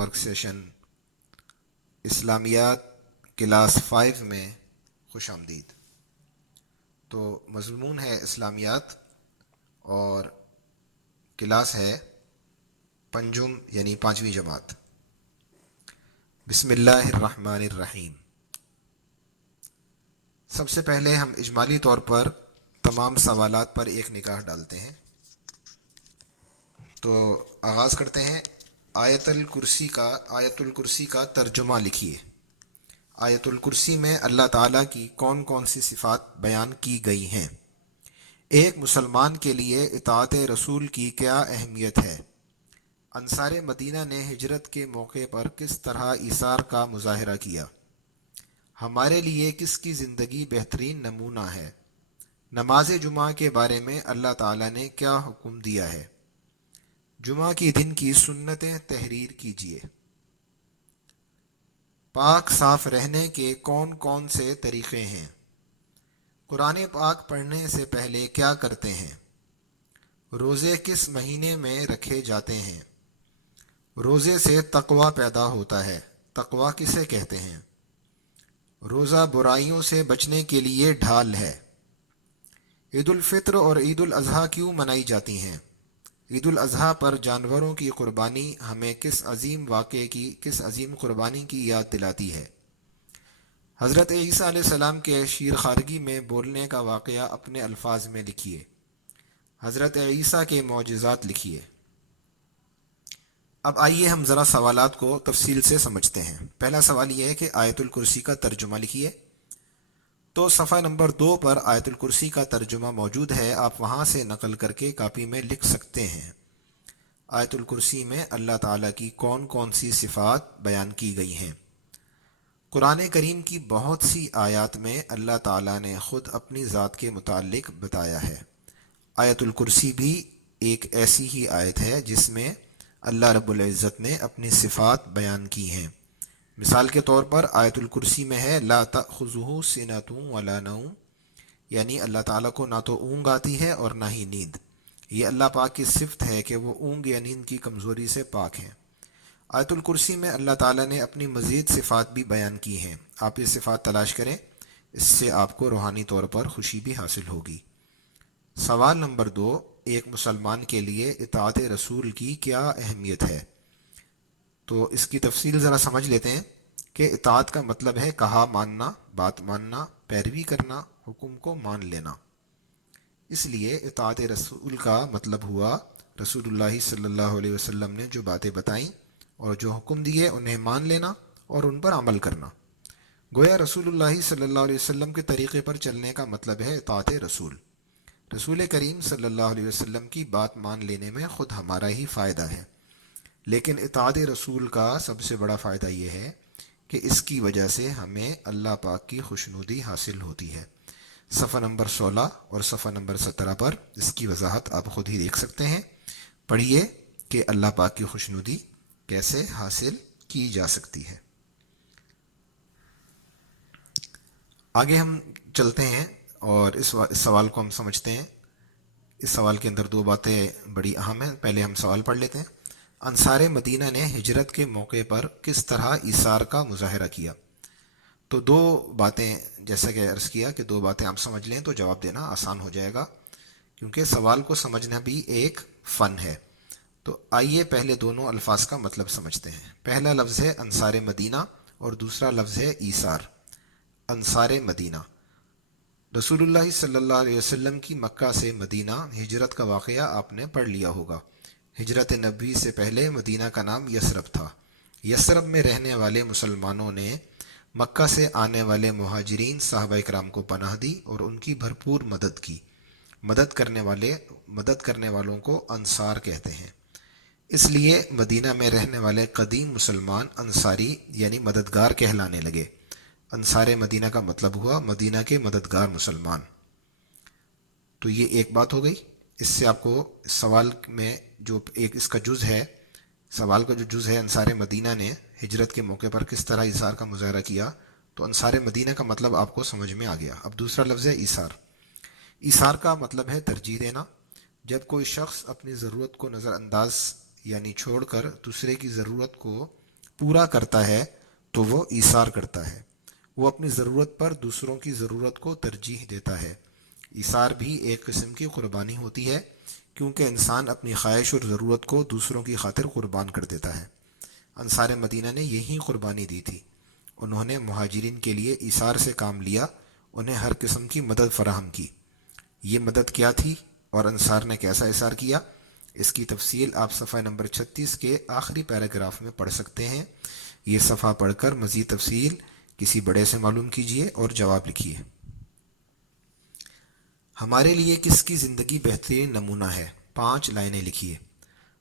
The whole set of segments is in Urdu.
ورک سیشن اسلامیات کلاس 5 میں خوش آمدید۔ تو مضمون ہے اسلامیات اور کلاس ہے پنجم یعنی 5ویں جماعت۔ بسم اللہ الرحمن الرحیم۔ سب سے پہلے ہم اجمالی طور پر تمام سوالات پر ایک نگاہ ڈالتے ہیں۔ تو آغاز کرتے ہیں۔ آیت الکرسی کا ترجمہ لکھیے۔ آیت الکرسی میں اللہ تعالیٰ کی کون کون سی صفات بیان کی گئی ہیں؟ ایک مسلمان کے لیے اطاعت رسول کی کیا اہمیت ہے؟ انصار مدینہ نے ہجرت کے موقع پر کس طرح ایثار کا مظاہرہ کیا؟ ہمارے لیے کس کی زندگی بہترین نمونہ ہے؟ نماز جمعہ کے بارے میں اللہ تعالیٰ نے کیا حکم دیا ہے؟ جمعہ کی دن کی سنتیں تحریر کیجیے۔ پاک صاف رہنے کے کون کون سے طریقے ہیں؟ قرآن پاک پڑھنے سے پہلے کیا کرتے ہیں؟ روزے کس مہینے میں رکھے جاتے ہیں؟ روزے سے تقوی پیدا ہوتا ہے، تقوی کسے کہتے ہیں؟ روزہ برائیوں سے بچنے کے لیے ڈھال ہے۔ عید الفطر اور عید الاضحیٰ کیوں منائی جاتی ہیں؟ عید الاضحیٰ پر جانوروں کی قربانی ہمیں کس عظیم واقعے کی، کس عظیم قربانی کی یاد دلاتی ہے؟ حضرت عیسیٰ علیہ السلام کے شیر خارگی میں بولنے کا واقعہ اپنے الفاظ میں لکھیے۔ حضرت عیسیٰ کے معجزات لکھیے۔ اب آئیے ہم ذرا سوالات کو تفصیل سے سمجھتے ہیں۔ پہلا سوال یہ ہے کہ آیت الکرسی کا ترجمہ لکھیے۔ تو صفحہ نمبر 2 پر آیت الکرسی کا ترجمہ موجود ہے، آپ وہاں سے نقل کر کے کاپی میں لکھ سکتے ہیں۔ آیت الکرسی میں اللہ تعالیٰ کی کون کون سی صفات بیان کی گئی ہیں؟ قرآن کریم کی بہت سی آیات میں اللہ تعالیٰ نے خود اپنی ذات کے متعلق بتایا ہے۔ آیت الکرسی بھی ایک ایسی ہی آیت ہے جس میں اللہ رب العزت نے اپنی صفات بیان کی ہیں۔ مثال کے طور پر آیت الکرسی میں ہے لا تأخذہ سنۃ ولا نوم، یعنی اللہ تعالیٰ کو نہ تو اونگ آتی ہے اور نہ ہی نیند۔ یہ اللہ پاک کی صفت ہے کہ وہ اونگ یا نیند کی کمزوری سے پاک ہیں۔ آیت الکرسی میں اللہ تعالیٰ نے اپنی مزید صفات بھی بیان کی ہیں۔ آپ یہ صفات تلاش کریں، اس سے آپ کو روحانی طور پر خوشی بھی حاصل ہوگی۔ سوال نمبر 2، ایک مسلمان کے لیے اطاعت رسول کی کیا اہمیت ہے؟ تو اس کی تفصیل ذرا سمجھ لیتے ہیں کہ اطاعت کا مطلب ہے کہا ماننا، بات ماننا، پیروی کرنا، حکم کو مان لینا۔ اس لیے اطاعت رسول کا مطلب ہوا رسول اللہ صلی اللہ علیہ وسلم نے جو باتیں بتائیں اور جو حکم دیے انہیں مان لینا اور ان پر عمل کرنا۔ گویا رسول اللہ صلی اللہ علیہ وسلم کے طریقے پر چلنے کا مطلب ہے اطاعت رسول۔ رسول کریم صلی اللہ علیہ وسلم کی بات مان لینے میں خود ہمارا ہی فائدہ ہے، لیکن اطاعت رسول کا سب سے بڑا فائدہ یہ ہے کہ اس کی وجہ سے ہمیں اللہ پاک کی خوشنودی حاصل ہوتی ہے۔ صفحہ نمبر 16 اور صفحہ نمبر 17 پر اس کی وضاحت آپ خود ہی دیکھ سکتے ہیں۔ پڑھیے کہ اللہ پاک کی خوشنودی کیسے حاصل کی جا سکتی ہے۔ آگے ہم چلتے ہیں اور اس سوال کو ہم سمجھتے ہیں۔ اس سوال کے اندر 2 باتیں بڑی اہم ہیں۔ پہلے ہم سوال پڑھ لیتے ہیں۔ انصار مدینہ نے ہجرت کے موقع پر کس طرح ایثار کا مظاہرہ کیا؟ تو 2 باتیں، جیسا کہ عرض کیا کہ 2 باتیں آپ سمجھ لیں تو جواب دینا آسان ہو جائے گا، کیونکہ سوال کو سمجھنا بھی ایک فن ہے۔ تو آئیے پہلے دونوں الفاظ کا مطلب سمجھتے ہیں۔ پہلا لفظ ہے انصار مدینہ اور دوسرا لفظ ہے ایثار۔ انصار مدینہ، رسول اللہ صلی اللہ علیہ وسلم کی مکہ سے مدینہ ہجرت کا واقعہ آپ نے پڑھ لیا ہوگا۔ ہجرت نبی سے پہلے مدینہ کا نام یثرب تھا۔ یثرب میں رہنے والے مسلمانوں نے مکہ سے آنے والے مہاجرین صحابہ کرام کو پناہ دی اور ان کی بھرپور مدد کی۔ مدد کرنے والوں کو انصار کہتے ہیں۔ اس لیے مدینہ میں رہنے والے قدیم مسلمان انصاری یعنی مددگار کہلانے لگے۔ انصار مدینہ کا مطلب ہوا مدینہ کے مددگار مسلمان۔ تو یہ ایک بات ہو گئی۔ اس سے آپ کو سوال میں جو ایک اس کا جز ہے، سوال کا جو جز ہے انصار مدینہ نے ہجرت کے موقع پر کس طرح ایثار کا مظاہرہ کیا، تو انصار مدینہ کا مطلب آپ کو سمجھ میں آ گیا۔ اب دوسرا لفظ ہے ایثار۔ ایثار کا مطلب ہے ترجیح دینا۔ جب کوئی شخص اپنی ضرورت کو نظر انداز یعنی چھوڑ کر دوسرے کی ضرورت کو پورا کرتا ہے تو وہ ایثار کرتا ہے، وہ اپنی ضرورت پر دوسروں کی ضرورت کو ترجیح دیتا ہے۔ ایثار بھی ایک قسم کی قربانی ہوتی ہے، کیونکہ انسان اپنی خواہش اور ضرورت کو دوسروں کی خاطر قربان کر دیتا ہے۔ انصار مدینہ نے یہی قربانی دی تھی، انہوں نے مہاجرین کے لیے ایثار سے کام لیا، انہیں ہر قسم کی مدد فراہم کی۔ یہ مدد کیا تھی اور انصار نے کیسا ایثار کیا، اس کی تفصیل آپ صفحہ نمبر 36 کے آخری پیراگراف میں پڑھ سکتے ہیں۔ یہ صفحہ پڑھ کر مزید تفصیل کسی بڑے سے معلوم کیجیے اور جواب لکھیے۔ ہمارے لیے کس کی زندگی بہترین نمونہ ہے؟ 5 لائنیں لکھیے۔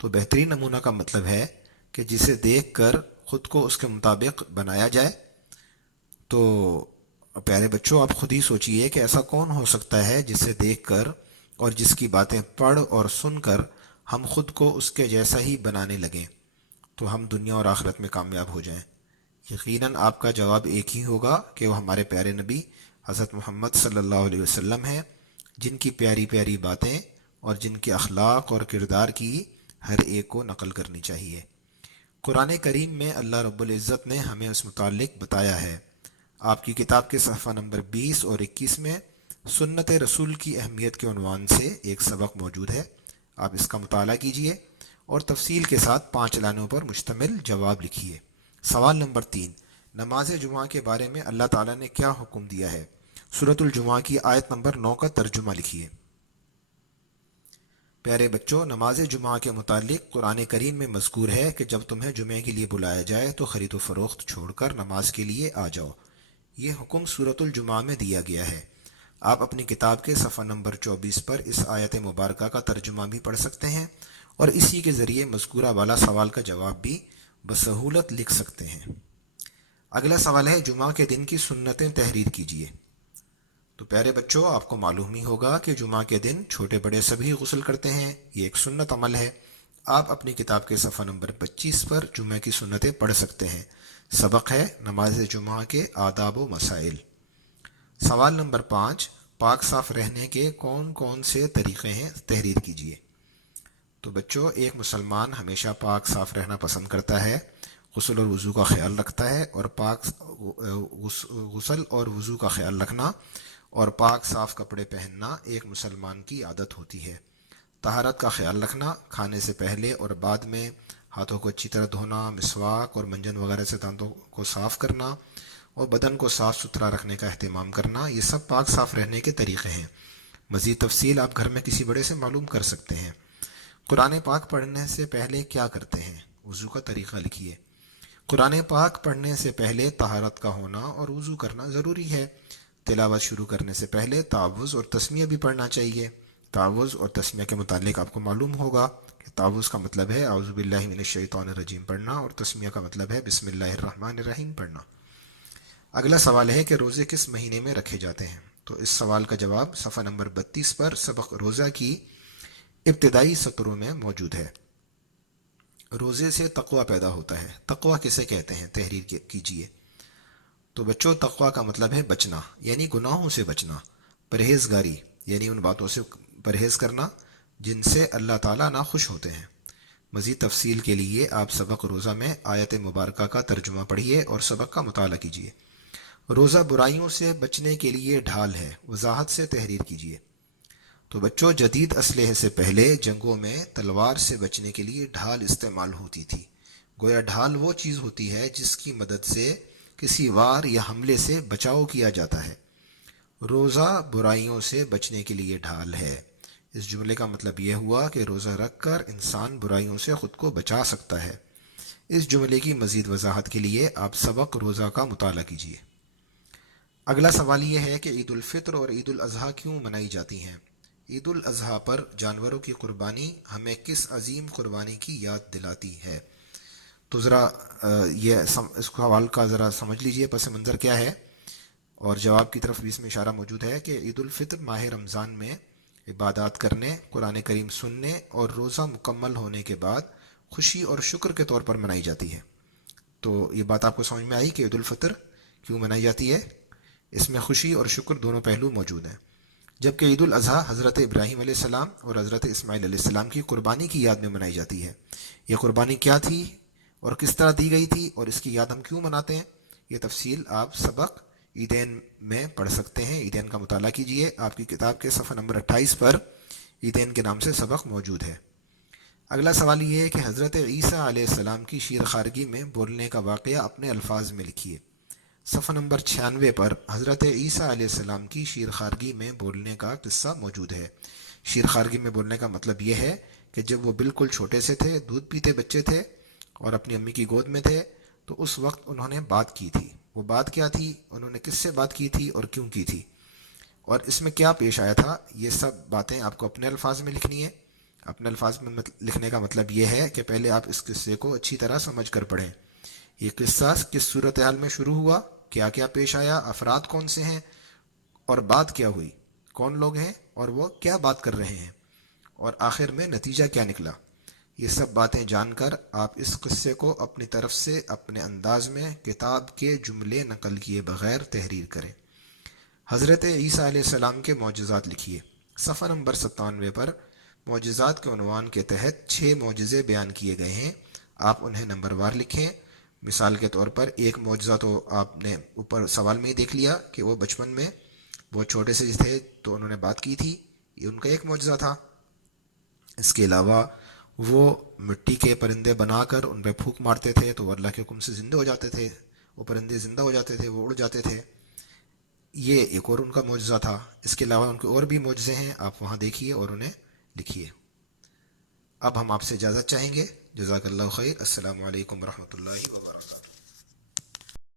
تو بہترین نمونہ کا مطلب ہے کہ جسے دیکھ کر خود کو اس کے مطابق بنایا جائے۔ تو پیارے بچوں، آپ خود ہی سوچئے کہ ایسا کون ہو سکتا ہے جسے دیکھ کر اور جس کی باتیں پڑھ اور سن کر ہم خود کو اس کے جیسا ہی بنانے لگیں تو ہم دنیا اور آخرت میں کامیاب ہو جائیں۔ یقیناً آپ کا جواب ایک ہی ہوگا کہ وہ ہمارے پیارے نبی حضرت محمد صلی اللہ علیہ وسلم ہیں، جن کی پیاری پیاری باتیں اور جن کے اخلاق اور کردار کی ہر ایک کو نقل کرنی چاہیے۔ قرآن کریم میں اللہ رب العزت نے ہمیں اس متعلق بتایا ہے۔ آپ کی کتاب کے صفحہ نمبر 20 اور 21 میں سنت رسول کی اہمیت کے عنوان سے ایک سبق موجود ہے، آپ اس کا مطالعہ کیجئے اور تفصیل کے ساتھ 5 لائنوں پر مشتمل جواب لکھیے۔ سوال نمبر 3، نماز جمعہ کے بارے میں اللہ تعالیٰ نے کیا حکم دیا ہے؟ سورۃ الجمعہ کی آیت نمبر 9 کا ترجمہ لکھیے۔ پیارے بچوں، نماز جمعہ کے متعلق قرآن کریم میں مذکور ہے کہ جب تمہیں جمعے کے لیے بلایا جائے تو خرید و فروخت چھوڑ کر نماز کے لیے آ جاؤ۔ یہ حکم سورۃ الجمعہ میں دیا گیا ہے۔ آپ اپنی کتاب کے صفحہ نمبر 24 پر اس آیت مبارکہ کا ترجمہ بھی پڑھ سکتے ہیں اور اسی کے ذریعے مذکورہ والا سوال کا جواب بھی بسہولت لکھ سکتے ہیں۔ اگلا سوال ہے، جمعہ کے دن کی سنتیں تحریر کیجیے۔ تو پیارے بچوں، آپ کو معلوم ہی ہوگا کہ جمعہ کے دن چھوٹے بڑے سبھی غسل کرتے ہیں، یہ ایک سنت عمل ہے۔ آپ اپنی کتاب کے صفحہ نمبر 25 پر جمعہ کی سنتیں پڑھ سکتے ہیں۔ سبق ہے نماز جمعہ کے آداب و مسائل۔ سوال نمبر 5، پاک صاف رہنے کے کون کون سے طریقے ہیں، تحریر کیجیے۔ تو بچوں، ایک مسلمان ہمیشہ پاک صاف رہنا پسند کرتا ہے، غسل اور وضو کا خیال رکھتا ہے، اور پاک غسل اور وضو کا خیال رکھنا اور پاک صاف کپڑے پہننا ایک مسلمان کی عادت ہوتی ہے۔ طہارت کا خیال رکھنا، کھانے سے پہلے اور بعد میں ہاتھوں کو اچھی طرح دھونا، مسواک اور منجن وغیرہ سے دانتوں کو صاف کرنا اور بدن کو صاف ستھرا رکھنے کا اہتمام کرنا، یہ سب پاک صاف رہنے کے طریقے ہیں۔ مزید تفصیل آپ گھر میں کسی بڑے سے معلوم کر سکتے ہیں۔ قرآن پاک پڑھنے سے پہلے کیا کرتے ہیں؟ وضو کا طریقہ لکھیے۔ قرآن پاک پڑھنے سے پہلے طہارت کا ہونا اور وضو کرنا ضروری ہے۔ تلاوت شروع کرنے سے پہلے تعوذ اور تسمیہ بھی پڑھنا چاہیے۔ تعوذ اور تسمیہ کے متعلق آپ کو معلوم ہوگا کہ تعوذ کا مطلب ہے اعوذ باللہ من الشیطان الرجیم پڑھنا، اور تسمیہ کا مطلب ہے بسم اللہ الرحمن الرحیم پڑھنا۔ اگلا سوال ہے کہ روزے کس مہینے میں رکھے جاتے ہیں؟ تو اس سوال کا جواب صفحہ نمبر 32 پر سبق روزہ کی ابتدائی سطروں میں موجود ہے۔ روزے سے تقوی پیدا ہوتا ہے۔ تقوی کسے کہتے ہیں؟ تحریر کیجیے۔ تو بچوں، تقوی کا مطلب ہے بچنا، یعنی گناہوں سے بچنا، پرہیزگاری یعنی ان باتوں سے پرہیز کرنا جن سے اللہ تعالیٰ ناخوش ہوتے ہیں۔ مزید تفصیل کے لیے آپ سبق روزہ میں آیت مبارکہ کا ترجمہ پڑھیے اور سبق کا مطالعہ کیجیے۔ روزہ برائیوں سے بچنے کے لیے ڈھال ہے، وضاحت سے تحریر کیجیے۔ تو بچوں، جدید اسلحے سے پہلے جنگوں میں تلوار سے بچنے کے لیے ڈھال استعمال ہوتی تھی۔ گویا ڈھال وہ چیز ہوتی ہے جس کی مدد سے کسی وار یا حملے سے بچاؤ کیا جاتا ہے۔ روزہ برائیوں سے بچنے کے لیے ڈھال ہے۔ اس جملے کا مطلب یہ ہوا کہ روزہ رکھ کر انسان برائیوں سے خود کو بچا سکتا ہے۔ اس جملے کی مزید وضاحت کے لیے آپ سبق روزہ کا مطالعہ کیجیے۔ اگلا سوال یہ ہے کہ عید الفطر اور عید الاضحیٰ کیوں منائی جاتی ہیں؟ عید الاضحیٰ پر جانوروں کی قربانی ہمیں کس عظیم قربانی کی یاد دلاتی ہے؟ تو ذرا اس سوال کا ذرا سمجھ لیجئے پس منظر کیا ہے، اور جواب کی طرف بھی اس میں اشارہ موجود ہے کہ عید الفطر ماہ رمضان میں عبادات کرنے، قرآن کریم سننے اور روزہ مکمل ہونے کے بعد خوشی اور شکر کے طور پر منائی جاتی ہے۔ تو یہ بات آپ کو سمجھ میں آئی کہ عید الفطر کیوں منائی جاتی ہے؟ اس میں خوشی اور شکر دونوں پہلو موجود ہیں۔ جبکہ عید الاضحیٰ حضرت ابراہیم علیہ السلام اور حضرت اسماعیل علیہ السلام کی قربانی کی یاد میں منائی جاتی ہے۔ یہ قربانی کیا تھی اور کس طرح دی گئی تھی اور اس کی یاد ہم کیوں مناتے ہیں، یہ تفصیل آپ سبق عیدین میں پڑھ سکتے ہیں۔ عیدین کا مطالعہ کیجئے، آپ کی کتاب کے صفحہ نمبر 28 پر عیدین کے نام سے سبق موجود ہے۔ اگلا سوال یہ ہے کہ حضرت عیسیٰ علیہ السلام کی شیر خارگی میں بولنے کا واقعہ اپنے الفاظ میں لکھیے۔ صفحہ نمبر 96 پر حضرت عیسیٰ علیہ السلام کی شیر خارگی میں بولنے کا قصہ موجود ہے۔ شیر خارگی میں بولنے کا مطلب یہ ہے کہ جب وہ بالکل چھوٹے سے تھے، دودھ پیتے بچے تھے اور اپنی امی کی گود میں تھے، تو اس وقت انہوں نے بات کی تھی۔ وہ بات کیا تھی، انہوں نے کس سے بات کی تھی اور کیوں کی تھی، اور اس میں کیا پیش آیا تھا، یہ سب باتیں آپ کو اپنے الفاظ میں لکھنی ہے۔ اپنے الفاظ میں لکھنے کا مطلب یہ ہے کہ پہلے آپ اس قصے کو اچھی طرح سمجھ کر پڑھیں۔ یہ قصہ کس صورتحال میں شروع ہوا، کیا کیا پیش آیا، افراد کون سے ہیں اور بات کیا ہوئی، کون لوگ ہیں اور وہ کیا بات کر رہے ہیں، اور آخر میں نتیجہ کیا نکلا۔ یہ سب باتیں جان کر آپ اس قصے کو اپنی طرف سے اپنے انداز میں کتاب کے جملے نقل کیے بغیر تحریر کریں۔ حضرت عیسیٰ علیہ السلام کے معجزات لکھیے۔ صفحہ نمبر 97 پر معجزات کے عنوان کے تحت 6 معجزے بیان کیے گئے ہیں، آپ انہیں نمبر وار لکھیں۔ مثال کے طور پر ایک معجزہ تو آپ نے اوپر سوال میں ہی دیکھ لیا کہ وہ بچپن میں بہت چھوٹے سے تھے تو انہوں نے بات کی تھی، یہ ان کا ایک معجزہ تھا۔ اس کے علاوہ وہ مٹی کے پرندے بنا کر ان پہ پھونک مارتے تھے تو وہ اللہ کے حکم سے زندہ ہو جاتے تھے، وہ پرندے زندہ ہو جاتے تھے، وہ اڑ جاتے تھے، یہ ایک اور ان کا معجزہ تھا۔ اس کے علاوہ ان کے اور بھی معجزے ہیں، آپ وہاں دیکھیے اور انہیں لکھیے۔ اب ہم آپ سے اجازت چاہیں گے۔ جزاک اللہ خیر۔ السلام علیکم ورحمۃ اللہ وبرکاتہ۔